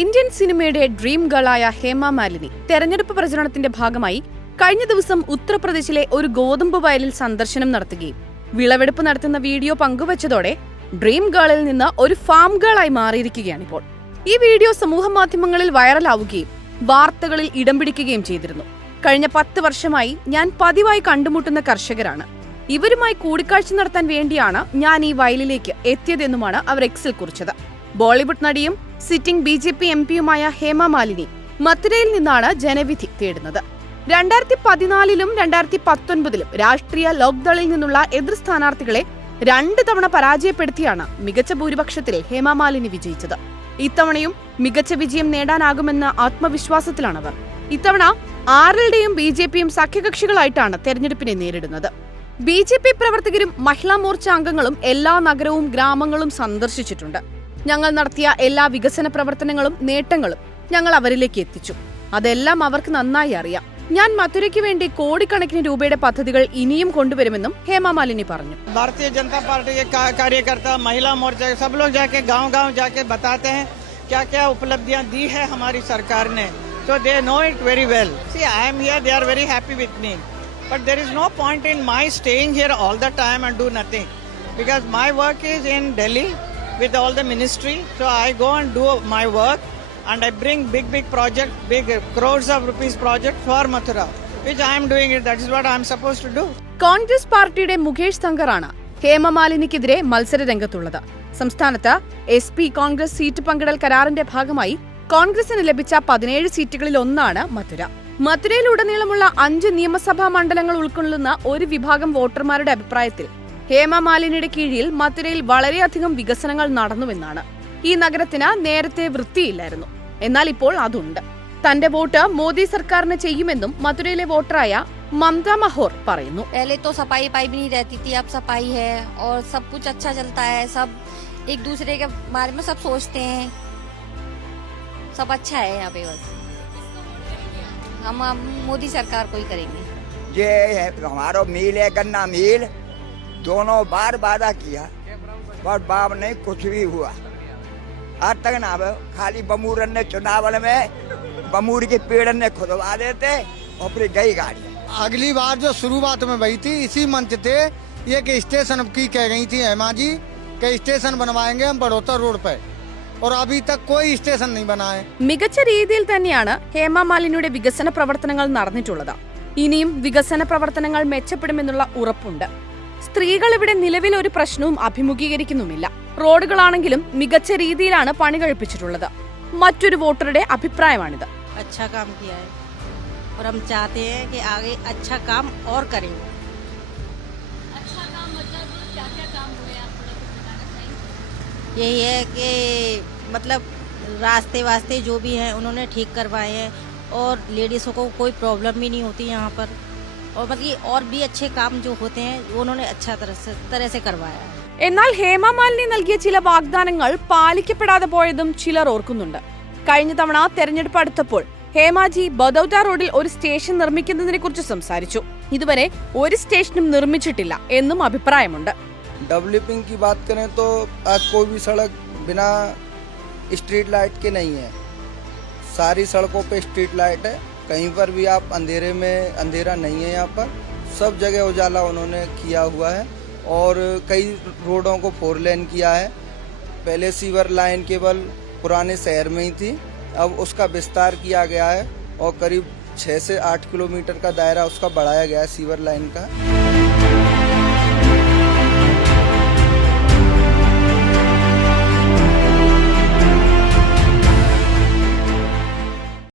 Indian സിനിമയുടെ dream ഗേളായ Hema Malini തെരഞ്ഞെടുപ്പ് പ്രചരണത്തിന്റെ ഭാഗമായി കഴിഞ്ഞ ദിവസം ഉത്തർപ്രദേശിലെ ഒരു ഗോതമ്പ് വയലിൽ സന്ദർശനം നടത്തുകയും വിളവെടുപ്പ് നടത്തുന്ന വീഡിയോ പങ്കുവച്ചതോടെ ഡ്രീം ഗേളിൽ നിന്ന് ഒരു ഫാം ഗേളായി മാറിയിരിക്കുകയാണിപ്പോൾ. ഈ വീഡിയോ സമൂഹമാധ്യമങ്ങളിൽ വൈറലാവുകയും വാർത്തകളിൽ ഇടം പിടിക്കുകയും ചെയ്തിരുന്നു. കഴിഞ്ഞ 10 വർഷമായി ഞാൻ പതിവായി കണ്ടുമുട്ടുന്ന കർഷകരാണ്. ഇവരുമായി കൂടിക്കാഴ്ച നടത്താൻ വേണ്ടിയാണ് ഞാൻ ഈ വയലിലേക്ക് എത്തിയതെന്നുമാണ് അവർ എക്സിൽ കുറിച്ചത്. ബോളിവുഡ് നടിയും സിറ്റിംഗ് BJP MPയുമായ ഹേമ മാലിനി മഥുരയിൽ നിന്നാണ് ജനവിധി തേടുന്നത്. 2014ലും 2019ലും രാഷ്ട്രീയ ലോക്ദളിൽ നിന്നുള്ള എതിർ സ്ഥാനാർത്ഥികളെ 2 തവണ പരാജയപ്പെടുത്തിയാണ് മികച്ച ഭൂരിപക്ഷത്തിൽ ഹേമ മാലിനി വിജയിച്ചത്. ഇത്തവണയും മികച്ച വിജയം നേടാനാകുമെന്ന ആത്മവിശ്വാസത്തിലാണവർ. ഇത്തവണ ആറിൽഡയും BJPയും സഖ്യകക്ഷികളായിട്ടാണ് തെരഞ്ഞെടുപ്പിനെ നേരിടുന്നത്. BJP പ്രവർത്തകരും മഹിളാ മോർച്ച അംഗങ്ങളും എല്ലാ നഗരവും ഗ്രാമങ്ങളും സന്ദർശിച്ചിട്ടുണ്ട്. ഞങ്ങൾ നടത്തിയ എല്ലാ വികസന പ്രവർത്തനങ്ങളും നേട്ടങ്ങളും ഞങ്ങൾ അവരിലേക്ക് എത്തിച്ചു. അതെല്ലാം അവർക്ക് നന്നായി അറിയാം. ഞാൻ മഥുരയ്ക്ക് വേണ്ടി കോടിക്കണക്കിന് രൂപയുടെ പദ്ധതികൾ ഇനിയും കൊണ്ടുവരുമെന്നും ഹേമ മാലിനി പറഞ്ഞു. भारतीय जनता पार्टी के कार्यकर्ता महिला मोर्चा सब लोग जाके गांव-गांव जाके बताते हैं क्या-क्या उपलब्धियां दी है हमारी सरकार ने. So they know it very well. See, I am here, they are very happy with me. But there is no point in my staying here all the time and do nothing. Because my work is in Delhi with all the ministry. So I go and do my work and I bring big project, big crores of rupees project for Mathura, which I am doing it. That is what I am supposed to do. Congress പാർട്ടിയുടെ മുകേഷ് തങ്കറാണ് ഹേമ മാലിനിക്കെതിരെ മത്സര രംഗത്തുള്ളത്. സംസ്ഥാനത്ത് SP Congress seat പങ്കിടൽ കരാറിന്റെ ഭാഗമായി കോൺഗ്രസിന് ലഭിച്ച 17 സീറ്റുകളിൽ ഒന്നാണ് മഥുര. മഥുരയിലുടനീളമുള്ള 5 നിയമസഭാ മണ്ഡലങ്ങൾ ഉൾക്കൊള്ളുന്ന ഒരു വിഭാഗം വോട്ടർമാരുടെ അഭിപ്രായത്തിൽ ഹേമ മാലിനിയുടെ കീഴിൽ മഥുരയിൽ വളരെയധികം വികസനങ്ങൾ നടന്നുവെന്നാണ്. ഈ നഗരത്തിന് നേരത്തെ വൃത്തിയില്ലായിരുന്നു, എന്നാൽ ഇപ്പോൾ അതുണ്ട്. തന്റെ വോട്ട് മോദി സർക്കാരിന് ചെയ്യുമെന്നും മഥുരയിലെ വോട്ടറായ മമത മഹോർ പറയുന്നു. पहले तो सफाई भी नहीं रहती थी, अब सफाई है और सब कुछ अच्छा चलता है. सब एक दूसरे के बारे में सब सोचते हैं, सब अच्छा है यहाँ पे. बस हम मोदी सरकार को ही करेंगे. ये हमारा मिल है, गन्ना मिल, दोनों बार वादा किया पर बाप नहीं कुछ भी हुआ आज तक ना. खाली बमूरन ने चुनाव में बमूर के पेड़ ने खुदवा देते और फिर गई गाड़ी. अगली बार जो शुरुआत में वही थी, इसी मंच थे ये कि स्टेशन की कह गई थी हेमा जी कि स्टेशन बनवाएंगे हम बड़ौदा रोड पे, और अभी तक कोई स्टेशन नहीं बना है. മികച്ച രീതിയിൽ തന്നെയാണ് ഹേമ മാലിനിയുടെ വികസന പ്രവർത്തനങ്ങൾ നടന്നിട്ടുള്ളത്. ഇനിയും വികസന പ്രവർത്തനങ്ങൾ മെച്ചപ്പെടുമെന്നുള്ള ഉറപ്പുണ്ട്. സ്ത്രീകൾ ഇവിടെ നിലവിൽ ഒരു പ്രശ്നവും അഭിമുഖീകരിക്കുന്നുമില്ല. റോഡുകളാണെങ്കിലും മികച്ച രീതിയിലാണ് പണി കഴിപ്പിച്ചിട്ടുള്ളത്. മറ്റൊരു വോട്ടറുടെ അഭിപ്രായമാണിത്. अच्छा काम किया है और हम चाहते हैं कि आगे अच्छा काम और करें. अच्छा काम मतलब क्या काम हुए आप थोड़ा बताना चाहिए. यही है कि मतलब रास्ते वास्ते जो भी हैं उन्होंने ठीक करवाए हैं और लेडीज़ों को कोई प्रॉब्लम भी नहीं होती यहाँ पर. और मतलब और भी अच्छे काम जो होते हैं वो उन्होंने अच्छा तरह से करवाया है. എന്നാൽ ഹേമ മാലിനി നൽകിയ ചില വാഗ്ദാനങ്ങൾ പാലിക്കപ്പെടാതെ പോയതും ചിലർ ഓർക്കുന്നുണ്ട്. കഴിഞ്ഞ തവണ തെരഞ്ഞെടുപ്പ് അടുത്തപ്പോൾ ഹേമാജി ബദൌദ റോഡിൽ ഒരു സ്റ്റേഷൻ നിർമ്മിക്കുന്നതിനെ കുറിച്ച് സംസാരിച്ചു. ഇതുവരെ ഒരു സ്റ്റേഷനും നിർമ്മിച്ചിട്ടില്ല എന്നും അഭിപ്രായമുണ്ട്. डेवलपिंग की बात करें तो आज कोई भी सड़क बिना स्ट्रीट लाइट के नहीं है. सारी सड़कों पे स्ट्रीट लाइट है. कहीं पर भी आप अंधेरे में अंधेरा नहीं है. यहाँ पर सब जगह उजाला उन्होंने किया हुआ है और कई रोडों को 4 लेन किया है. पहले सीवर लाइन केवल पुराने शहर में ही थी, अब उसका विस्तार किया गया है और करीब 6 से 8 किलोमीटर का दायरा उसका बढ़ाया गया है सीवर लाइन का.